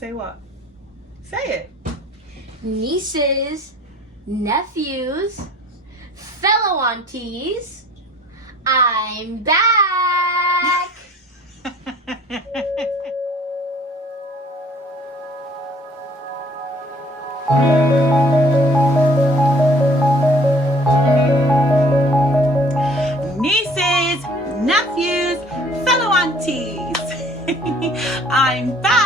Say what? Say it. Nieces, nephews, fellow aunties, I'm back! Nieces, nephews, fellow aunties, I'm back!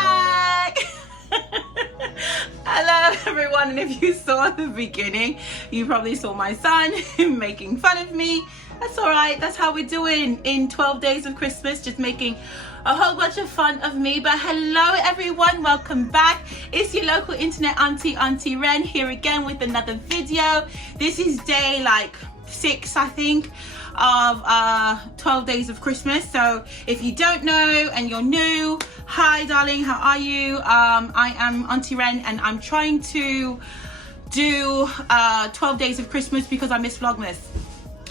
Hello everyone, and if you saw the beginning, you probably saw my son making fun of me. That's alright, that's how we're doing in 12 days of Christmas, just making a whole bunch of fun of me. But hello everyone, welcome back. It's your local internet auntie, Auntie Ren, here again with another video. This is day like 6, I think, of 12 days of Christmas. So if you don't know and you're new, hi darling, how are you? I am Auntie Ren, and I'm trying to do 12 days of Christmas because I miss Vlogmas.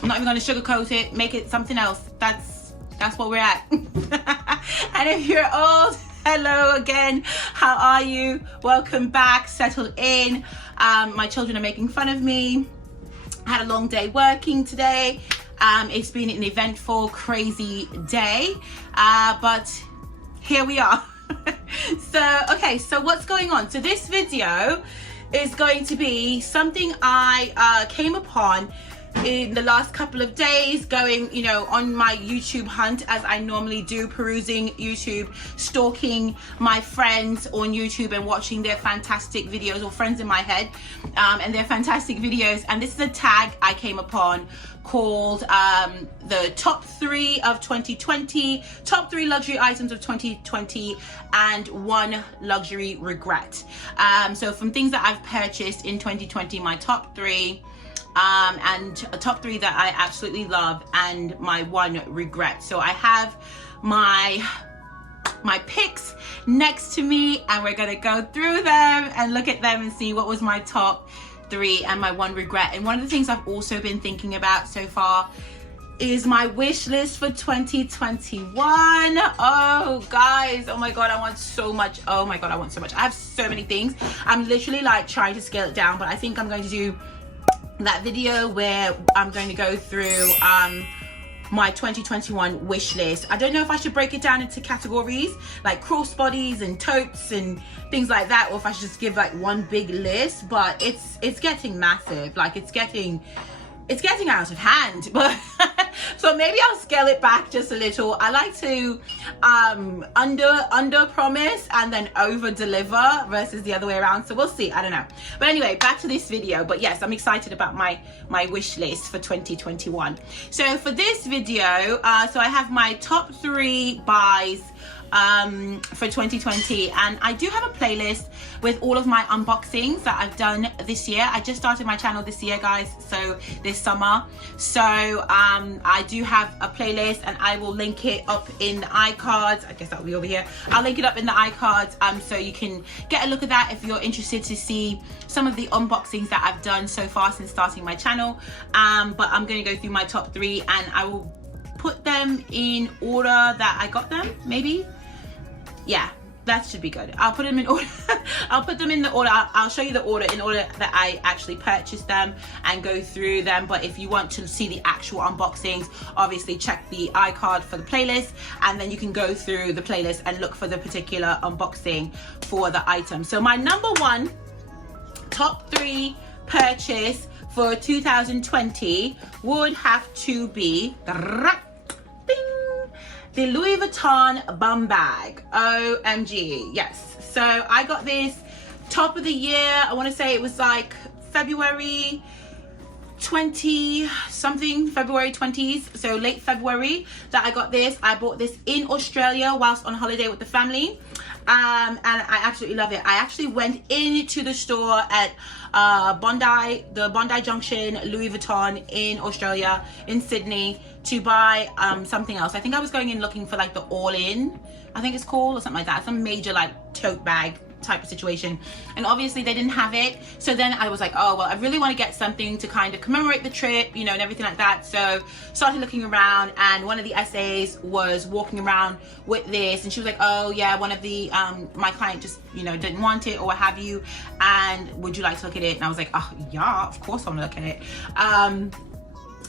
I'm not even going to sugarcoat it, make it something else. That's what we're at. And if you're old, hello again, how are you? Welcome back, settle in. My children are making fun of me. I had a long day working today. It's been an eventful, crazy day, but here we are. Okay, so what's going on? So this video is going to be something I came upon in the last couple of days, going, you know, on my YouTube hunt, as I normally do, perusing YouTube, stalking my friends on YouTube and watching their fantastic videos, or friends in my head, and their fantastic videos. And this is a tag I came upon called the top 3 of 2020, top 3 luxury items of 2020, and 1 luxury regret. So from things that I've purchased in 2020, my top 3, and a top 3 that I absolutely love, and my 1 regret. So I have my picks next to me, and we're gonna go through them and look at them and see what was my top 3 and my 1 regret. And one of the things I've also been thinking about so far is my wish list for 2021. Oh guys, oh my god, I want so much. Oh my god, I want so much. I have so many things. I'm literally like trying to scale it down, but I think I'm going to do that video where I'm going to go through my 2021 wish list. I don't know if I should break it down into categories like crossbodies and totes and things like that, or if I should just give like one big list. But it's getting massive, like it's getting out of hand. But so maybe I'll scale it back just a little. I like to under promise and then over deliver versus the other way around. So we'll see, I don't know. But anyway, back to this video. But yes, I'm excited about my wish list for 2021. So for this video, so I have my top 3 buys for 2020, and I do have a playlist with all of my unboxings that I've done this year. I just started my channel this year, guys, so this summer. So I do have a playlist, and I will link it up in the iCards. I guess that'll be over here. I'll link it up in the iCards, so you can get a look at that if you're interested to see some of the unboxings that I've done so far since starting my channel. But I'm going to go through my top 3, and I will put them in order that I got them, maybe. Yeah, that should be good. I'll put them in order. I'll put them in the order. I'll show you the order in order that I actually purchased them and go through them. But if you want to see the actual unboxings, obviously check the iCard for the playlist, and then you can go through the playlist and look for the particular unboxing for the item. So my number 1 top 3 purchase for 2020 would have to be the Louis Vuitton Bum Bag. OMG, yes. So I got this top of the year. I want to say it was like February 20 something, February 20s, so late February that I got this. I bought this in Australia whilst on holiday with the family, and I absolutely love it. I actually went into the store at the Bondi Junction Louis Vuitton in Australia, in Sydney, to buy something else. I think I was going in looking for like the All In, I think it's called, or something like that, some major like tote bag type of situation, and obviously they didn't have it. So then I was like, oh well, I really want to get something to kind of commemorate the trip, you know, and everything like that. So started looking around, and one of the SAs was walking around with this, and she was like, oh yeah, one of the my client just, you know, didn't want it or what have you, and would you like to look at it? And I was like, oh yeah, of course I'm gonna look at it.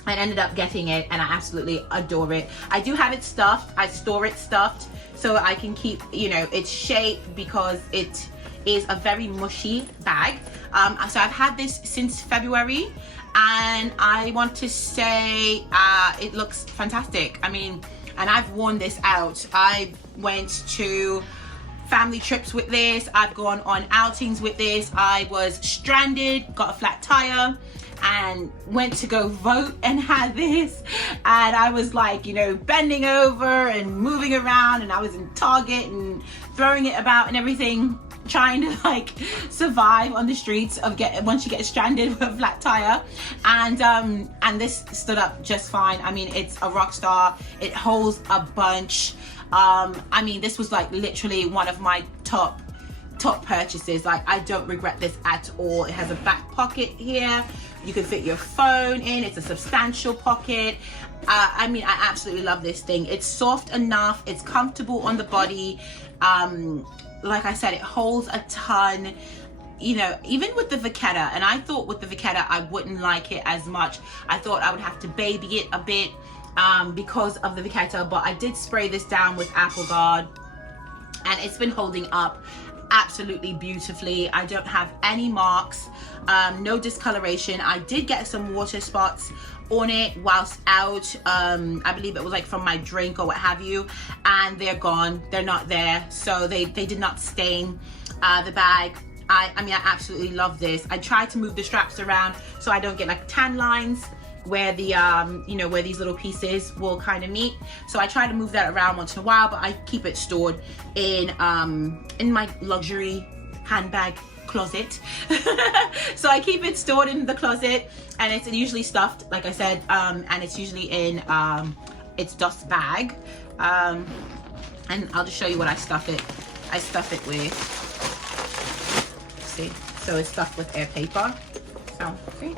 I ended up getting it, and I absolutely adore it. I do have it stuffed. I store it stuffed so I can keep, you know, its shape, because it is a very mushy bag. So I've had this since February, and I want to say it looks fantastic. I mean, and I've worn this out. I went to family trips with this. I've gone on outings with this. I was stranded, got a flat tire, and went to go vote and had this, and I was like, you know, bending over and moving around, and I was in Target and throwing it about and everything, trying to like survive on the streets of once you get stranded with a flat tire. And this stood up just fine. I mean, it's a rock star. It holds a bunch. I mean, this was like literally one of my top purchases. Like, I don't regret this at all. It has a back pocket here. You can fit your phone in. It's a substantial pocket. I mean, I absolutely love this thing. It's soft enough. It's comfortable on the body. Like I said, it holds a ton. You know, even with the Vachetta, and I thought with the Vachetta I wouldn't like it as much. I thought I would have to baby it a bit because of the Vachetta, but I did spray this down with Apple Guard, and it's been holding up absolutely beautifully. I don't have any marks, no discoloration. I did get some water spots on it whilst out. I believe it was like from my drink or what have you, and they're gone. They're not there, so they did not stain the bag. I mean, I absolutely love this. I try to move the straps around so I don't get like tan lines where the you know, where these little pieces will kind of meet. So I try to move that around once in a while, but I keep it stored in my luxury handbag closet. So I keep it stored in the closet, and it's usually stuffed, like I said, and it's usually in its dust bag. And I'll just show you what I stuff it. I stuff it with, see, so it's stuffed with air paper. So see.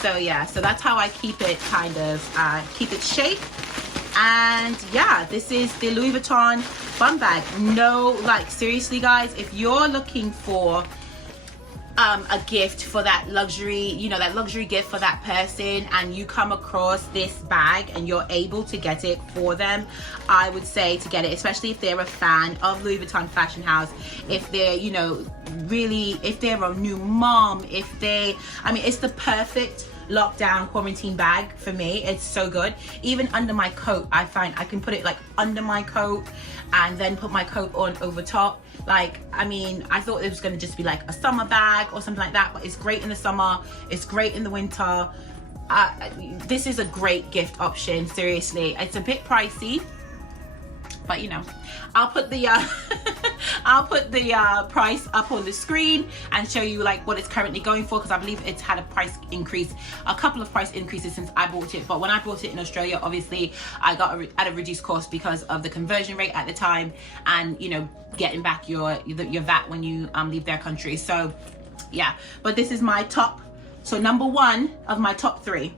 So yeah, so that's how I keep it, kind of keep it shape. And yeah, this is the Louis Vuitton Bum Bag. No, like seriously guys, if you're looking for a gift for that luxury, you know, that luxury gift for that person, and you come across this bag and you're able to get it for them, I would say to get it, especially if they're a fan of Louis Vuitton fashion house, if they're, you know, really, if they're a new mom, if they, I mean, it's the perfect lockdown quarantine bag for me. It's so good. Even under my coat, I find I can put it like under my coat and then put my coat on over top. Like, I mean, I thought it was going to just be like a summer bag or something like that, but it's great in the summer, it's great in the winter. This is a great gift option, seriously. It's a bit pricey, but you know, I'll put the I'll put the price up on the screen and show you like what it's currently going for, because I believe it's had a price increase, a couple of price increases since I bought it. But when I bought it in Australia, obviously I got at a reduced cost because of the conversion rate at the time, and you know, getting back your VAT when you leave their country. So yeah, but this is my top, so number one of my top three.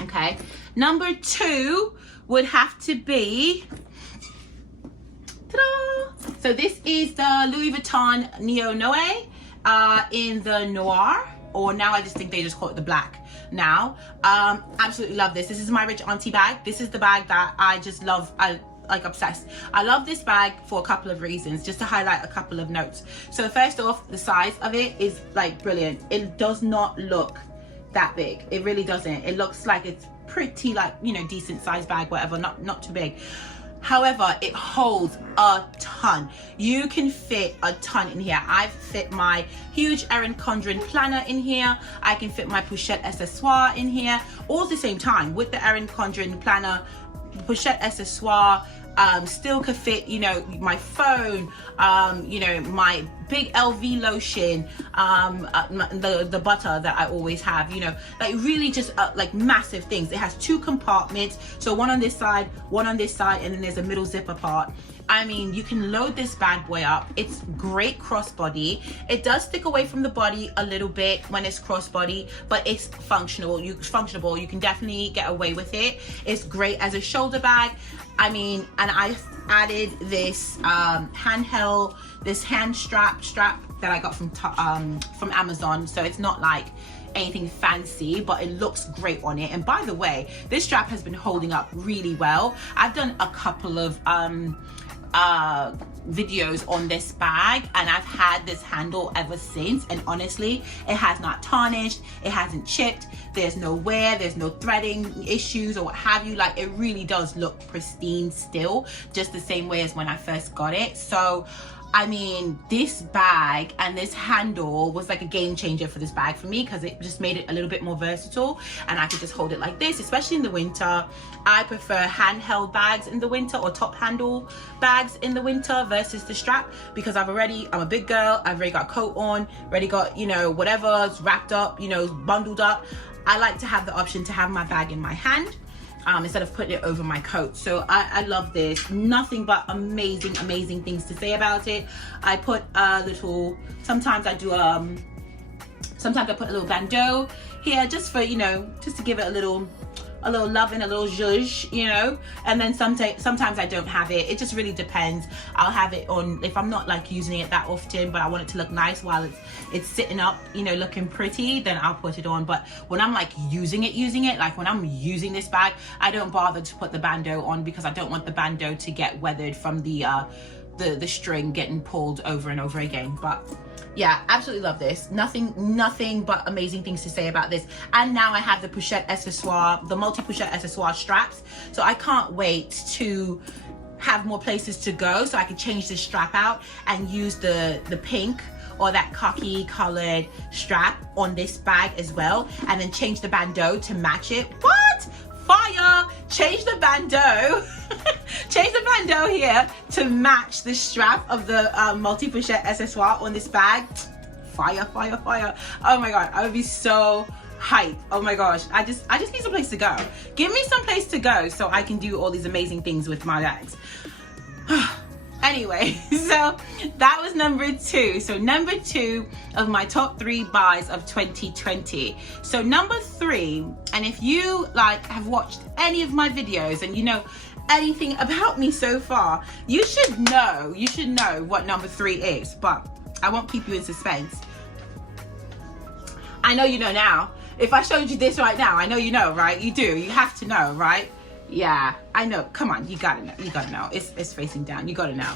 Okay, number two would have to be, ta-da! So this is the Louis Vuitton Neo Noe in the noir, or now I just think they just call it the black now. Absolutely love this. This is my rich auntie bag. This is the bag that I just love. I like obsessed. I love this bag for a couple of reasons, just to highlight a couple of notes. So first off, the size of it is like brilliant. It does not look that big. It really doesn't. It looks like it's pretty, like, you know, decent size bag, whatever, not too big. However, it holds a ton. You can fit a ton in here. I've fit my huge Erin Condren planner in here. I can fit my pochette accessoire in here, all at the same time with the Erin Condren planner, pochette accessoire. Still could fit, you know, my phone, you know, my big LV lotion, the butter that I always have, you know, like really just like massive things. It has two compartments, so one on this side, and then there's a middle zipper part. I mean, you can load this bad boy up. It's great crossbody. It does stick away from the body a little bit when it's crossbody, but it's functional. Functionable. You can definitely get away with it. It's great as a shoulder bag. I mean, and I added this handheld, this hand strap that I got from Amazon. So it's not like anything fancy, but it looks great on it. And by the way, this strap has been holding up really well. I've done a couple of videos on this bag, and I've had this handle ever since, and honestly, it has not tarnished, it hasn't chipped, there's no wear, there's no threading issues or what have you. Like, it really does look pristine still, just the same way as when I first got it. So I mean, this bag and this handle was like a game changer for this bag for me, because it just made it a little bit more versatile, and I could just hold it like this, especially in the winter. I prefer handheld bags in the winter, or top handle bags in the winter versus the strap, because I'm a big girl, I've already got a coat on, already got, you know, whatever's wrapped up, you know, bundled up. I like to have the option to have my bag in my hand, instead of putting it over my coat. So I love this. Nothing but amazing things to say about it. I put a little, sometimes I put a little bandeau here, just for, you know, just to give it a little love and a little zhuzh, you know. And then sometimes I don't have it. It just really depends. I'll have it on if I'm not like using it that often, but I want it to look nice while it's sitting up, you know, looking pretty, then I'll put it on. But when I'm like using it, like when I'm using this bag, I don't bother to put the bandeau on, because I don't want the bandeau to get weathered from the string getting pulled over and over again. But yeah, absolutely love this. Nothing but amazing things to say about this. And now I have the pochette accessoire, the multi-pochette accessoire straps. So I can't wait to have more places to go, so I can change this strap out and use the pink or that khaki colored strap on this bag as well, and then change the bandeau to match it. What? Fire! Change the bandeau. Change the bandeau here to match the strap of the multi-pochette accessoire on this bag. Fire. Oh my god, I would be so hype. Oh my gosh, I just need some place to go. Give me some place to go so I can do all these amazing things with my bags. Anyway, so that was number 2. So number 2 of my top 3 buys of 2020. So number 3, and if you like have watched any of my videos and you know anything about me so far, you should know what number 3 is, but I won't keep you in suspense. I know you know now. If I showed you this right now, I know you know, right? You do. You have to know, right? Yeah, I know. Come on, you gotta know. You gotta know. It's facing down. You gotta know.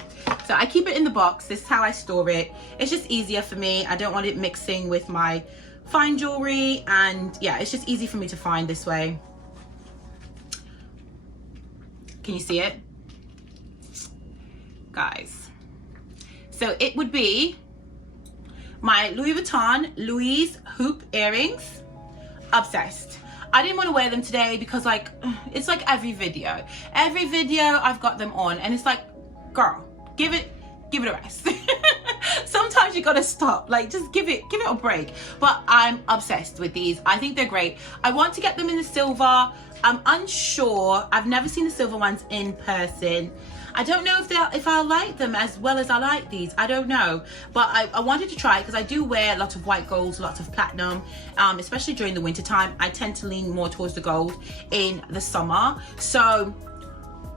So I keep it in the box. This is how I store it. It's just easier for me. I don't want it mixing with my fine jewelry, and yeah, it's just easy for me to find this way. Can you see it, guys? So it would be my Louis Vuitton Louise hoop earrings. Obsessed. I didn't want to wear them today because like it's like every video I've got them on, and it's like, girl, give it a rest. Sometimes you gotta stop, like just give it a break. But I'm obsessed with these. I think they're great. I want to get them in the silver. I'm unsure. I've never seen the silver ones in person. I don't know if I like them as well as I like these. I don't know, but I wanted to try it because I do wear lots of white golds, lots of platinum, especially during the winter time. I tend to lean more towards the gold in the summer, so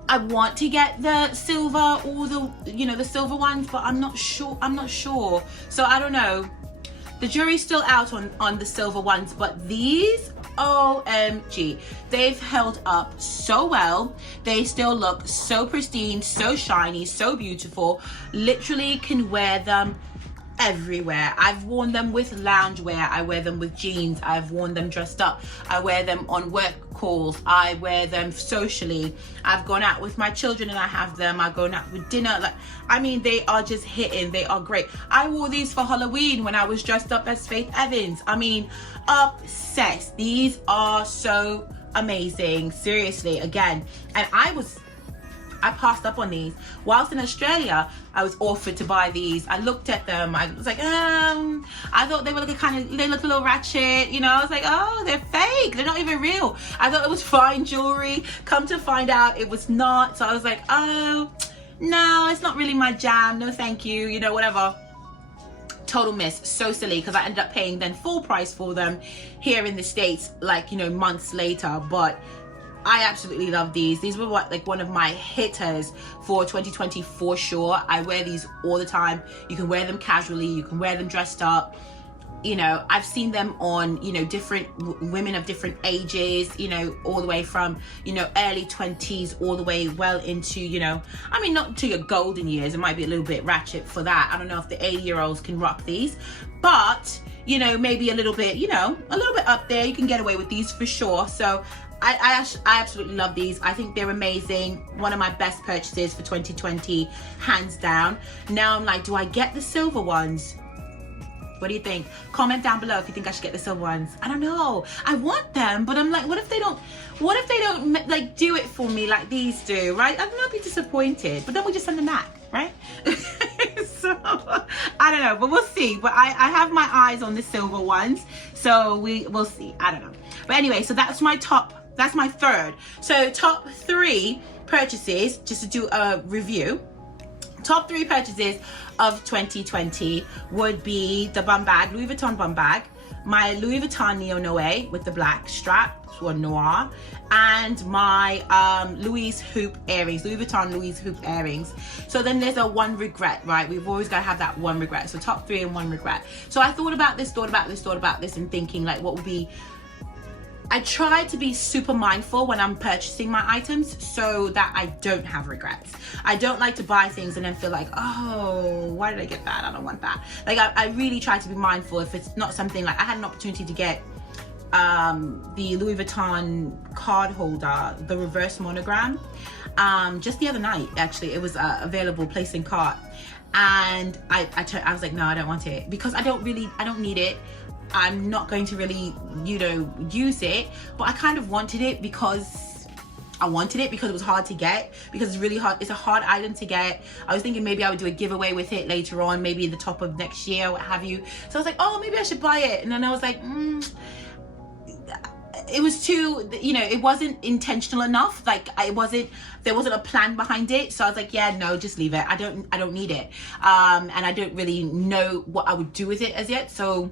I want to get the silver or the silver ones, but I'm not sure. So I don't know. The jury's still out on the silver ones, but these, OMG, they've held up so well. They still look so pristine, so shiny, so beautiful. Literally can wear them everywhere. I've worn them with loungewear. I wear them with jeans. I've worn them dressed up. I wear them on work calls. I wear them socially. I've gone out with my children and I have them. I've gone out with dinner. Like, I mean, they are just hitting. They are great. I wore these for Halloween when I was dressed up as Faith Evans. I mean, obsessed. These are so amazing. Seriously, again. And I passed up on these. Whilst in Australia, I was offered to buy these. I looked at them. I was like, I thought they were like they looked a little ratchet. You know, I was like, oh, they're fake. They're not even real. I thought it was fine jewelry. Come to find out, it was not. So I was like, oh, no, it's not really my jam, no thank you, you know, whatever. Total miss. So silly, because I ended up paying then full price for them here in the States, like, you know, months later. But I absolutely love these. These were like one of my hitters for 2020 for sure. I wear these all the time. You can wear them casually, you can wear them dressed up. You know, I've seen them on, you know, different women of different ages, you know, all the way from, you know, early 20s all the way well into, you know, I mean, not to your golden years. It might be a little bit ratchet for that. I don't know if the 80-year-olds can rock these, but, you know, maybe a little bit, you know, a little bit up there. You can get away with these for sure. So I absolutely love these. I think they're amazing. One of my best purchases for 2020, hands down. Now I'm like, do I get the silver ones? What do you think? Comment down below if you think I should get the silver ones. I don't know. I want them, but I'm like, what if they don't like do it for me like these do, right? I'm not be disappointed, but then we just send them back, right? So I don't know, but we'll see. But I have my eyes on the silver ones, so we'll see. I don't know. But anyway, so that's my third. So top 3 purchases, just to do a review. Top 3 purchases of 2020 would be the bum bag, Louis Vuitton bum bag, my Louis Vuitton Neo Noe with the black strap, or noir, and my Louise hoop earrings, Louis Vuitton Louise hoop earrings. So then there's a one regret, right? We've always got to have that one regret. So top 3 and one regret. So I thought about this, and thinking like what would be, I try to be super mindful when I'm purchasing my items so that I don't have regrets. I don't like to buy things and then feel like, oh, why did I get that? I don't want that. Like I really try to be mindful if it's not something like, I had an opportunity to get the Louis Vuitton card holder, the reverse monogram, just the other night. Actually, it was available, placing cart, and I was like, no, I don't want it, because I don't need it. I'm not going to really, you know, use it, but I kind of wanted it because it was hard to get, because it's really hard. It's a hard item to get. I was thinking maybe I would do a giveaway with it later on, maybe in the top of next year, what have you. So I was like, oh, maybe I should buy it. And then I was like, it was too, you know, it wasn't intentional enough. Like there wasn't a plan behind it. So I was like, yeah, no, just leave it. I don't need it. And I don't really know what I would do with it as yet. So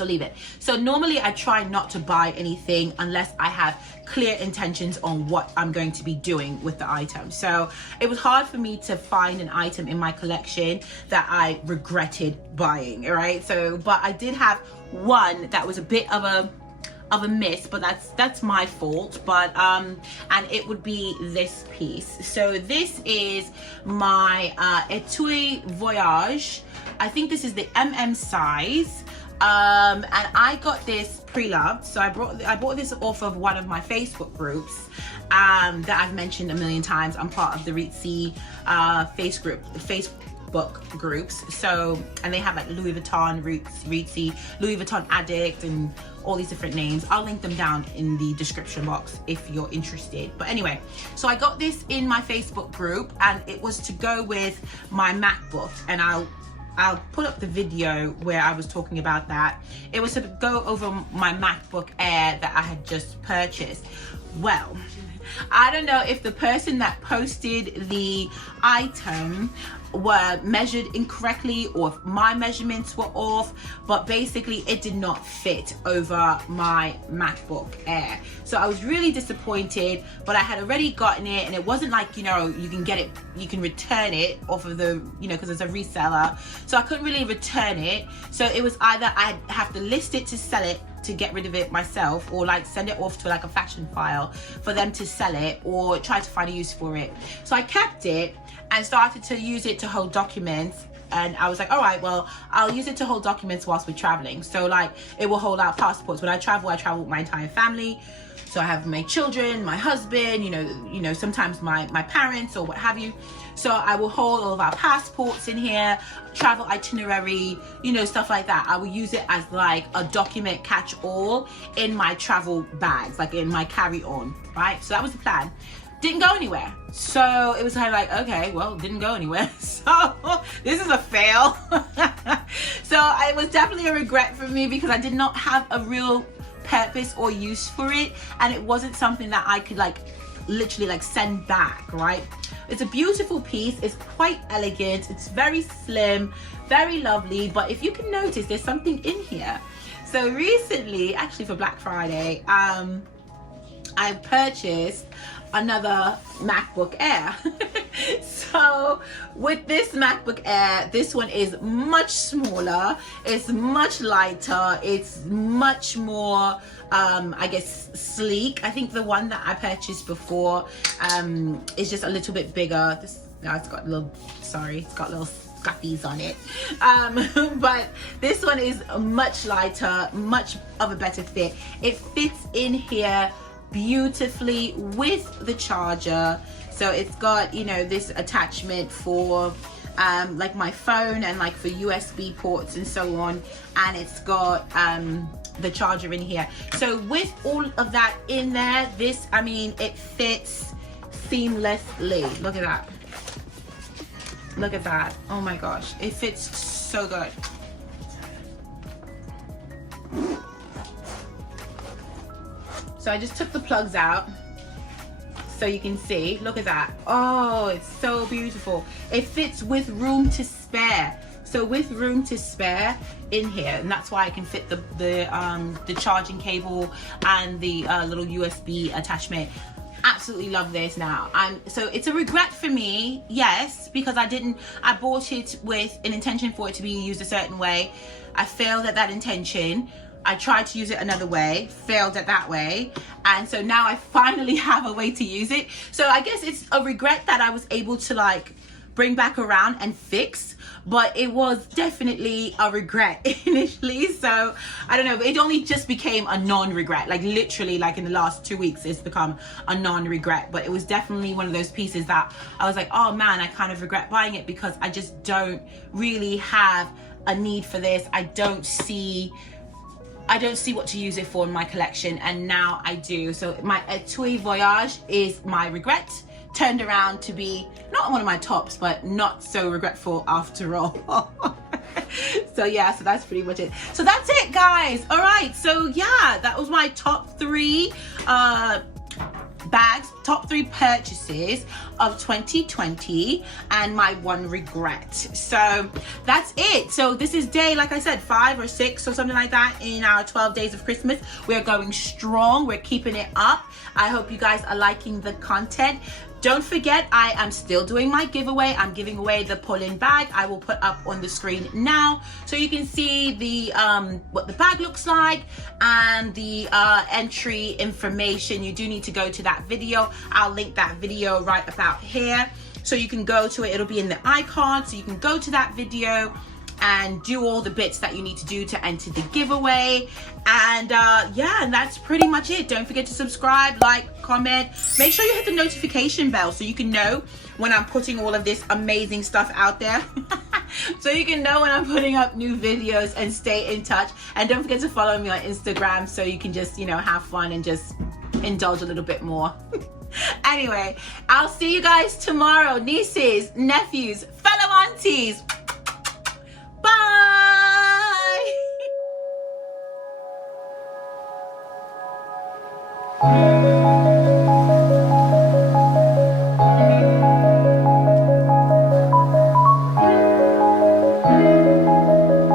leave it. So normally I try not to buy anything unless I have clear intentions on what I'm going to be doing with the item. So it was hard for me to find an item in my collection that I regretted buying, right? So, but I did have one that was a bit of a miss, but that's my fault. But and it would be this piece. So this is my Etui Voyage. I think this is the MM size. And I got this pre-loved, so I bought this off of one of my Facebook groups that I've mentioned a million times. I'm part of the Ritzy Facebook groups. So, and they have like Louis Vuitton Ritzy, Louis Vuitton Addict, and all these different names. I'll link them down in the description box if you're interested. But anyway, so I got this in my Facebook group, and it was to go with my MacBook, and I'll put up the video where I was talking about that. It was to go over my MacBook Air that I had just purchased. Well, I don't know if the person that posted the item were measured incorrectly or if my measurements were off, but basically it did not fit over my MacBook Air. So I was really disappointed, but I had already gotten it, and it wasn't like, you know, you can get it, you can return it off of the, you know, because it's a reseller. So I couldn't really return it. So it was either I'd have to list it to sell it, to get rid of it myself, or like send it off to like a fashion file for them to sell it, or try to find a use for it. So I kept it and started to use it to hold documents, and I was like, all right, well, I'll use it to hold documents whilst we're traveling. So like it will hold our passports. When I travel with my entire family. So I have my children, my husband, you know, sometimes my parents or what have you. So I will hold all of our passports in here, travel itinerary, you know, stuff like that. I will use it as like a document catch-all in my travel bags, like in my carry-on, right? So that was the plan. Didn't go anywhere. So it was kind of like, okay, well, didn't go anywhere. So this is a fail. So it was definitely a regret for me, because I did not have a real purpose or use for it, and it wasn't something that I could like literally like send back, right? It's a beautiful piece. It's quite elegant. It's very slim, very lovely. But if you can notice, there's something in here. So recently, actually for Black Friday, I purchased another MacBook Air. So with this MacBook Air, this one is much smaller, it's much lighter, it's much more I guess sleek. I think the one that I purchased before is just a little bit bigger. This now it's got little, sorry, it's got little scuffies on it, but this one is much lighter, much of a better fit. It fits in here beautifully with the charger. So it's got, you know, this attachment for like my phone and like for USB ports and so on, and it's got the charger in here. So with all of that in there, this, I mean, it fits seamlessly. Look at that, look at that. Oh my gosh, it fits so good. So I just took the plugs out so you can see. Look at that. Oh, it's so beautiful. It fits with room to spare. So with room to spare in here, and that's why I can fit the charging cable and the little USB attachment. Absolutely love this now. So it's a regret for me, yes, because I bought it with an intention for it to be used a certain way. I failed at that intention. I tried to use it another way, failed at that way, and so now I finally have a way to use it. So I guess it's a regret that I was able to like bring back around and fix, but it was definitely a regret initially. So I don't know, it only just became a non-regret, like literally like in the last 2 weeks it's become a non-regret. But it was definitely one of those pieces that I was like, oh man, I kind of regret buying it because I just don't really have a need for this. I don't see what to use it for in my collection, and now I do. So my Etui Voyage is my regret, turned around to be not one of my tops, but not so regretful after all. So yeah, so that's pretty much it. So that's it, guys. All right, so yeah, that was my top 3 bags, top 3 purchases of 2020 and my one regret. So that's it. So this is day, like I said, 5 or 6 or something like that in our 12 days of Christmas. We're going strong, we're keeping it up. I hope you guys are liking the content. Don't forget, I am still doing my giveaway. I'm giving away the pull-in bag. I will put up on the screen now so you can see the what the bag looks like and the entry information. You do need to go to that video. I'll link that video right about here so you can go to it. It'll be in the icon, so you can go to that video and do all the bits that you need to do to enter the giveaway. And yeah, and that's pretty much it. Don't forget to subscribe, like, comment. Make sure you hit the notification bell so you can know when I'm putting all of this amazing stuff out there. So you can know when I'm putting up new videos and stay in touch. And don't forget to follow me on Instagram so you can just, you know, have fun and just indulge a little bit more. Anyway, I'll see you guys tomorrow. Nieces, nephews, fellow aunties. Bye.